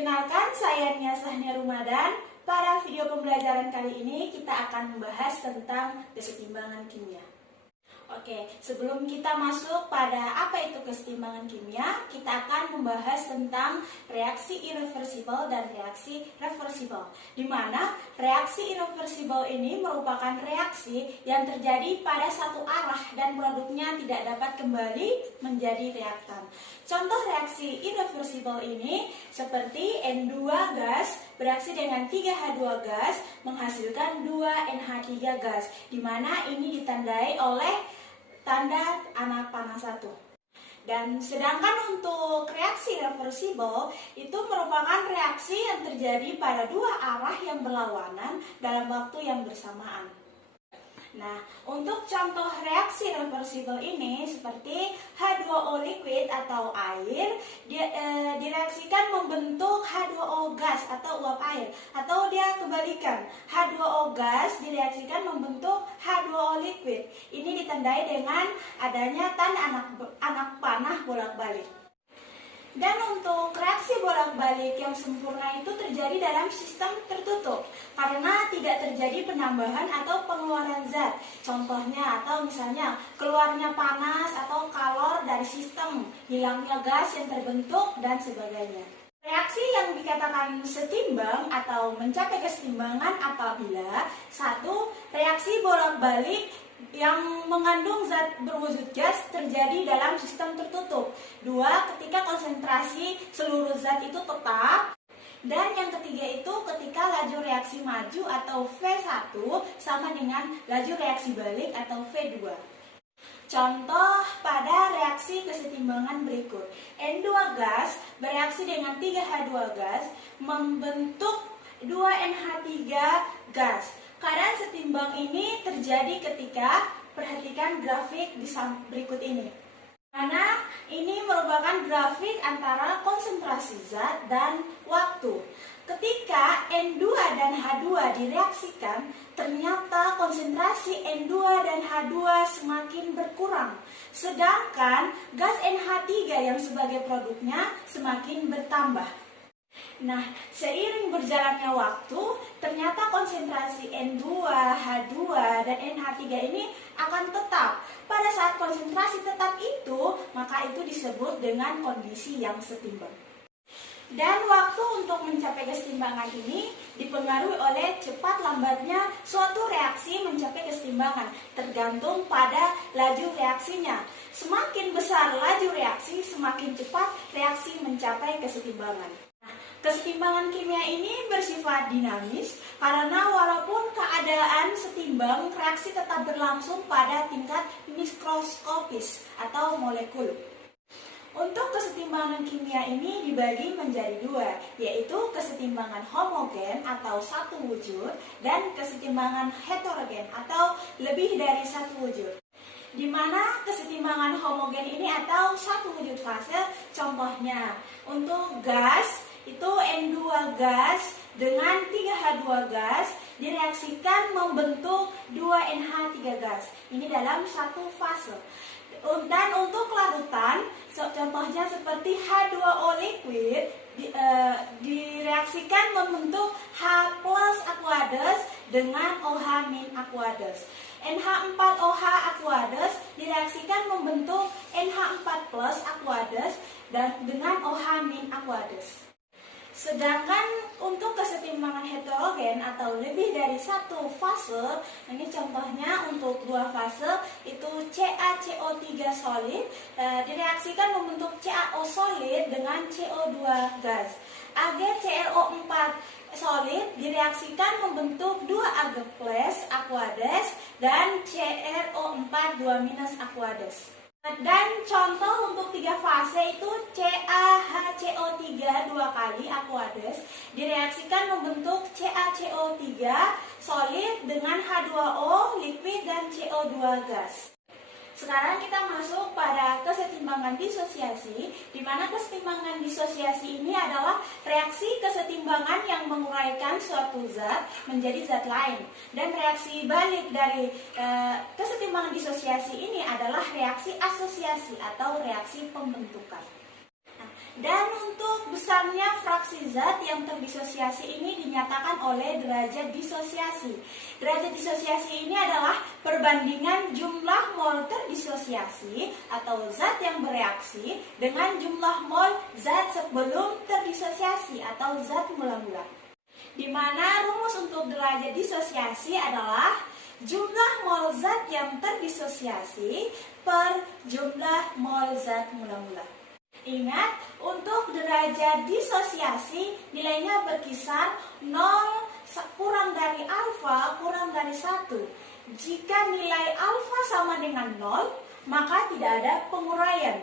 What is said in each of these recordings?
Perkenalkan, saya Nia Sahnia Rumadan. Pada video pembelajaran kali ini kita akan membahas tentang kesetimbangan kimia. Oke, sebelum kita masuk pada apa itu kesetimbangan kimia, kita akan membahas tentang reaksi irreversible dan reaksi reversible. Di mana reaksi irreversible ini merupakan reaksi yang terjadi pada satu arah dan produknya tidak dapat kembali menjadi reaktan. Contoh reaksi irreversible ini seperti N2 gas bereaksi dengan 3H2 gas menghasilkan 2NH3 gas, di mana ini ditandai oleh tanda anak panah 1. Dan sedangkan untuk reaksi reversible itu merupakan reaksi yang terjadi pada dua arah yang berlawanan dalam waktu yang bersamaan. Nah, untuk contoh reaksi reversible ini seperti H2O liquid atau air direaksikan membentuk H2O gas atau uap air, atau dia kebalikan, H2O gas direaksikan membentuk H2O liquid. Ini ditandai dengan adanya tanda anak panah bolak-balik. Dan untuk reaksi bolak-balik yang sempurna itu terjadi dalam sistem tertutup karena tidak terjadi penambahan atau pengeluaran zat. Contohnya atau misalnya keluarnya panas atau kalor dari sistem, hilangnya gas yang terbentuk dan sebagainya. Reaksi yang dikatakan setimbang atau mencapai kesetimbangan apabila 1. Reaksi bolak-balik yang mengandung zat berwujud gas terjadi dalam sistem tertutup. 2. Ketika konsentrasi seluruh zat itu tetap. Dan yang ketiga itu ketika laju reaksi maju atau V1 sama dengan laju reaksi balik atau V2. Contoh pada reaksi kesetimbangan berikut. N2 gas bereaksi dengan 3H2 gas membentuk 2NH3 gas. Keadaan setimbang ini terjadi ketika, perhatikan grafik di berikut ini. Karena ini merupakan grafik antara konsentrasi zat dan waktu. Ketika N2 dan H2 direaksikan, ternyata konsentrasi N2 dan H2 semakin berkurang. Sedangkan gas NH3 yang sebagai produknya semakin bertambah. Nah, seiring berjalannya waktu, ternyata konsentrasi N2, H2, dan NH3 ini akan tetap. Pada saat konsentrasi tetap itu, maka itu disebut dengan kondisi yang setimbang. Dan waktu untuk mencapai kesetimbangan ini dipengaruhi oleh cepat lambatnya suatu reaksi mencapai kesetimbangan, tergantung pada laju reaksinya. Semakin besar laju reaksi, semakin cepat reaksi mencapai kesetimbangan. Kesetimbangan kimia ini bersifat dinamis karena walaupun keadaan setimbang, reaksi tetap berlangsung pada tingkat mikroskopis atau molekul. Untuk kesetimbangan kimia ini dibagi menjadi dua, yaitu kesetimbangan homogen atau satu wujud dan kesetimbangan heterogen atau lebih dari satu wujud. Di mana kesetimbangan homogen ini atau satu wujud fase, contohnya untuk gas itu N2 gas dengan 3H2 gas direaksikan membentuk 2NH3 gas. Ini dalam satu fase. Dan untuk larutan, contohnya seperti H2O liquid direaksikan membentuk H plus aqueous dengan OH- aqueous. NH4OH aqueous direaksikan membentuk NH4 plus aqueous dan dengan OH- aqueous. Sedangkan untuk kesetimbangan heterogen atau lebih dari satu fase, ini contohnya untuk dua fase itu CaCO3 solid direaksikan membentuk CaO solid dengan CO2 gas. AgClO4 solid direaksikan membentuk 2Ag plus aqueous dan CrO4 2- aqueous. Dan contoh untuk tiga fase itu CaHCO3 dua kali aqueous direaksikan membentuk CaCO3 solid dengan H2O liquid dan CO2 gas. Sekarang kita masuk pada kesetimbangan disosiasi, di mana kesetimbangan disosiasi ini adalah reaksi kesetimbangan yang menguraikan suatu zat menjadi zat lain. Dan reaksi balik dari kesetimbangan disosiasi ini adalah reaksi asosiasi atau reaksi pembentukan. Nah, Dan untuk besarnya fraksi zat yang terdisosiasi ini dinyatakan oleh derajat disosiasi. Derajat disosiasi ini adalah perbandingan jumlah mol terdisosiasi atau zat yang bereaksi dengan jumlah mol zat sebelum terdisosiasi atau zat mula-mula. Di mana rumus untuk derajat disosiasi adalah jumlah mol zat yang terdisosiasi per jumlah mol zat mula-mula. Ingat, untuk derajat disosiasi nilainya berkisar 0 kurang dari alfa kurang dari 1. Jika nilai alfa sama dengan 0, maka tidak ada penguraian.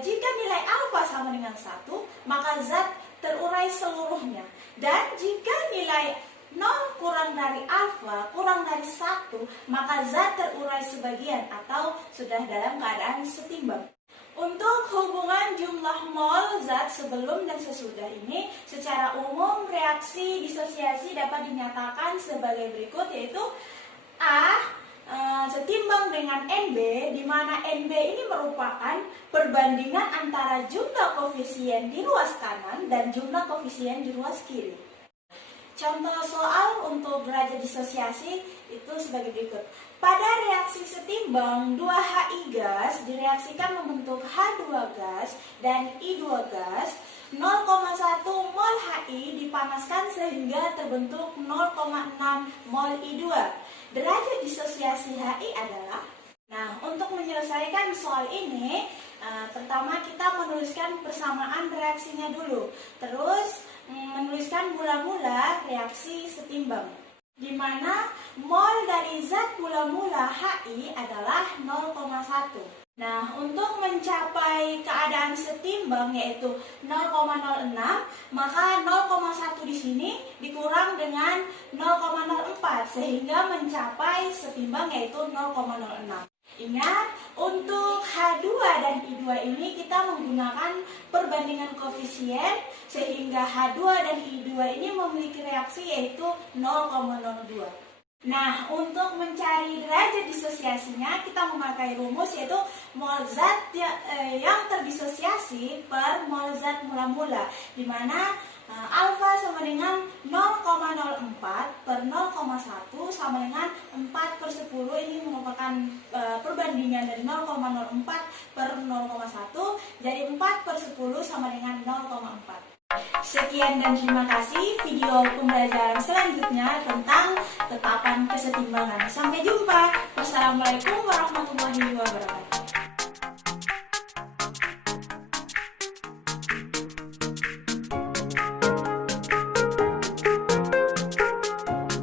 Jika nilai alfa sama dengan 1, maka zat terurai seluruhnya. Dan jika nilai 0 kurang dari alfa kurang dari 1, maka zat terurai sebagian atau sudah dalam keadaan setimbang. Untuk hubungan jumlah mol zat sebelum dan sesudah ini, secara umum reaksi disosiasi dapat dinyatakan sebagai berikut, yaitu A setimbang dengan NB, di mana NB ini merupakan perbandingan antara jumlah koefisien di ruas kanan dan jumlah koefisien di ruas kiri. Contoh soal untuk derajat disosiasi itu sebagai berikut. Pada reaksi setimbang 2HI gas direaksikan membentuk H2 gas dan I2 gas, 0,1 mol HI dipanaskan sehingga terbentuk 0,6 mol I2. Derajat disosiasi HI adalah, untuk menyelesaikan soal ini, pertama kita menuliskan persamaan reaksinya dulu, terus menuliskan mula-mula reaksi setimbang, di mana mol dari zat mula-mula HI adalah 0,1. Untuk mencapai keadaan setimbang yaitu 0,06, maka 0,1 di sini dikurang dengan 0,04 sehingga mencapai setimbang yaitu 0,06. Ingat, untuk H2 dan I2 ini kita menggunakan perbandingan koefisien sehingga H2 dan I2 ini memiliki reaksi yaitu 0,02. Untuk mencari derajat disosiasinya kita memakai rumus yaitu mol zat yang terdisosiasi per mol zat mula-mula, di mana alfa sama dengan 0,04 per 0,1 sama dengan 4/10. Ini merupakan perbandingan dari 0,04 per 0,1, jadi 4/10 sama dengan 0,4. Sekian dan terima kasih video pembelajaran selanjutnya tentang tetapan kesetimbangan. Sampai jumpa. Wassalamualaikum warahmatullahi wabarakatuh.